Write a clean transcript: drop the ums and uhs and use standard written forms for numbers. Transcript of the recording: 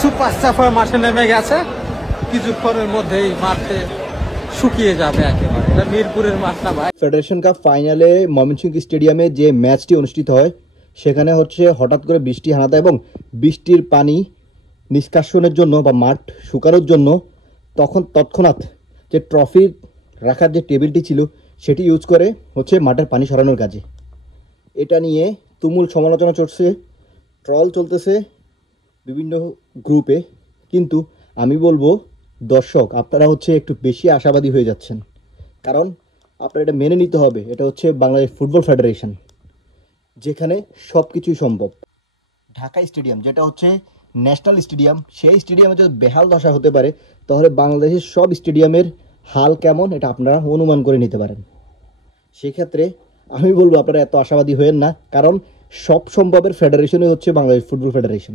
Super suffer মাঠে নেমে গেছে, কিছুক্ষণের মধ্যেই মাঠে শুকিয়ে যাবে একেবারে। এটা মিরপুরের মাঠ না ভাই। ফেডারেশন কাপ ফাইনালে ময়মনসিংহ স্টেডিয়ামে যে ম্যাচটি অনুষ্ঠিত হয় সেখানে হচ্ছে হঠাৎ করে বৃষ্টি হানা দেয় এবং বৃষ্টির পানি নিষ্কাশনের জন্য বা মাঠ শুকানোর জন্য তৎক্ষণাৎ যে ট্রফির রাখার যে টেবিলটি ছিল সেটি ইউজ করে হচ্ছে মাঠের পানি সরানোর কাজে। এটা নিয়ে তুমুল সমালোচনা চলছে, ট্রল চলতেছে বিভিন্ন গ্রুপে। কিন্তু আমি বলবো দর্শক আপনারা হচ্ছে একটু বেশি আশাবাদী হয়ে যাচ্ছেন, কারণ আপনারা এটা মেনে নিতে হবে, এটা হচ্ছে বাংলাদেশ ফুটবল ফেডারেশন, যেখানে সব কিছুই সম্ভব। ঢাকা স্টেডিয়াম যেটা হচ্ছে ন্যাশনাল স্টেডিয়াম, সেই স্টেডিয়ামে যদি বেহাল দশা হতে পারে তাহলে বাংলাদেশের সব স্টেডিয়ামের হাল কেমন এটা আপনারা অনুমান করে নিতে পারেন। সেক্ষেত্রে আমি বলবো আপনারা এত আশাবাদী হয়েন না, কারণ সব সম্ভবের ফেডারেশনই হচ্ছে বাংলাদেশ ফুটবল ফেডারেশন।